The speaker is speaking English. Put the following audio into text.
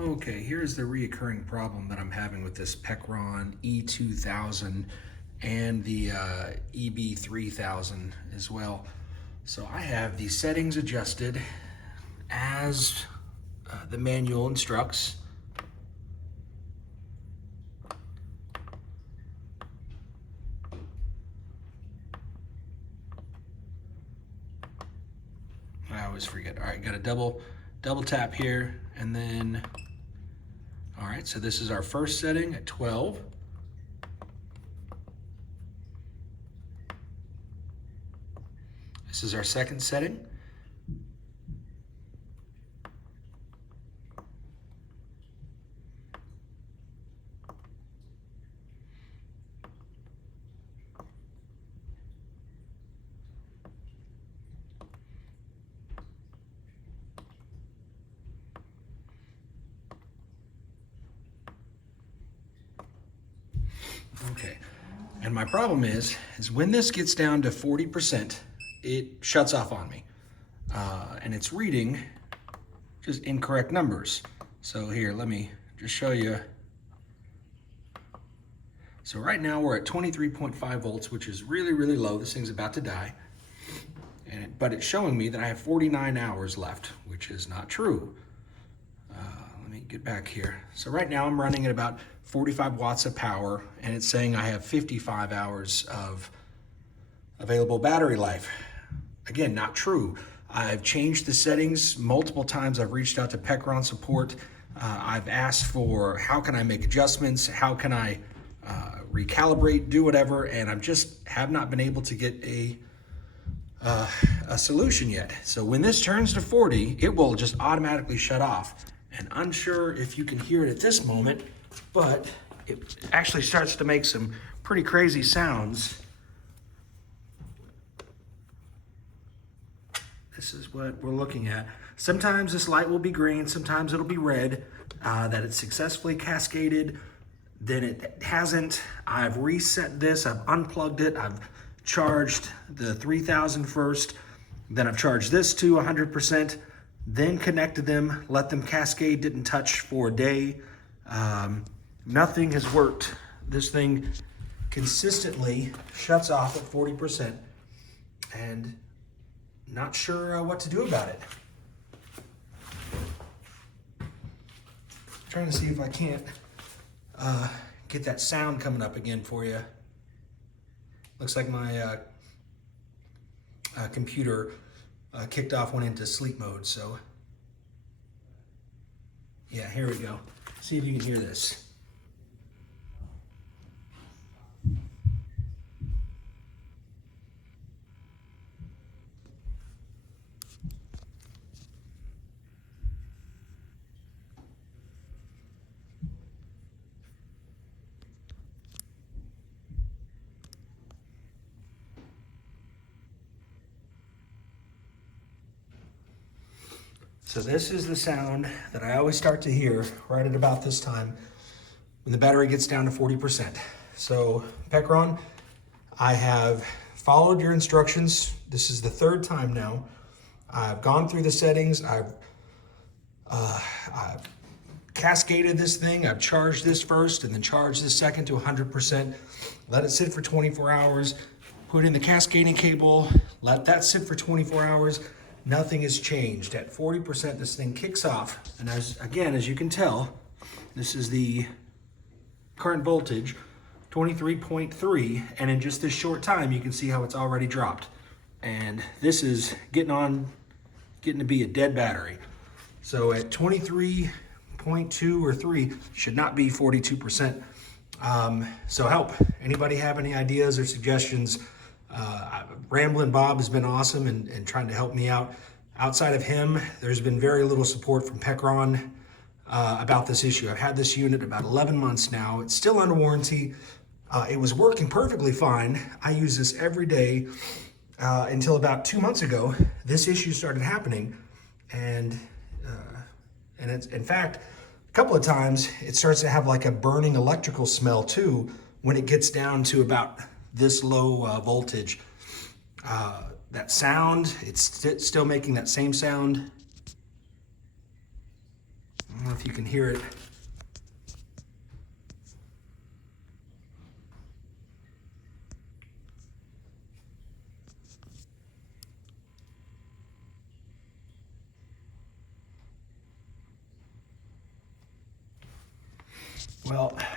Okay, here's the reoccurring problem that I'm having with this Pecron E2000 and the EB3000 as well. So I have these settings adjusted as the manual instructs. I always forget. All right, got a double tap here, and then, all right, so this is our first setting at 12. This is our second setting. Okay, and my problem is when this gets down to 40%, it shuts off on me. And it's reading just incorrect numbers. So here, let me just show you. So right now we're at 23.5 volts, which is really, really low. This thing's about to die. But it's showing me that I have 49 hours left, which is not true. Let me get back here. So right now I'm running at about 45 watts of power, and it's saying I have 55 hours of available battery life. Again, not true. I've changed the settings multiple times. I've reached out to Pecron support. I've asked for how can I make adjustments, how can I recalibrate, do whatever, and I just have not been able to get a solution yet. So when this turns to 40, it will just automatically shut off. And unsure if you can hear it at this moment, but it actually starts to make some pretty crazy sounds. This is what we're looking at. Sometimes this light will be green, sometimes it'll be red, that it's successfully cascaded, then it hasn't. I've reset this, I've unplugged it, I've charged the 3000 first, then I've charged this to 100%, then connected them, let them cascade, didn't touch for a day. Nothing has worked. This thing consistently shuts off at 40%, and not sure what to do about it. Trying to see if I can't get that sound coming up again for you. Looks like my computer kicked off, went into sleep mode, so yeah, here we go. See if you can hear this. So this is the sound that I always start to hear right at about this time when the battery gets down to 40%. So Pecron, I have followed your instructions. This is the third time now. I've gone through the settings. I've cascaded this thing. I've charged this first and then charged this second to 100%. Let it sit for 24 hours. Put in the cascading cable. Let that sit for 24 hours. Nothing has changed. At 40%, this thing kicks off. And as you can tell, this is the current voltage, 23.3. And in just this short time, you can see how it's already dropped. And this is getting to be a dead battery. So at 23.2 or 3, should not be 42%. So help. Anybody have any ideas or suggestions? Ramblin' Bob has been awesome and trying to help me out. Outside of him, there's been very little support from Pecron about this issue. I've had this unit about 11 months now. It's still under warranty. It was working perfectly fine. I use this every day until about 2 months ago. This issue started happening, and it's, in fact, a couple of times it starts to have like a burning electrical smell too when it gets down to about this low voltage. That sound, it's still making that same sound. I don't know if You can hear it. Well,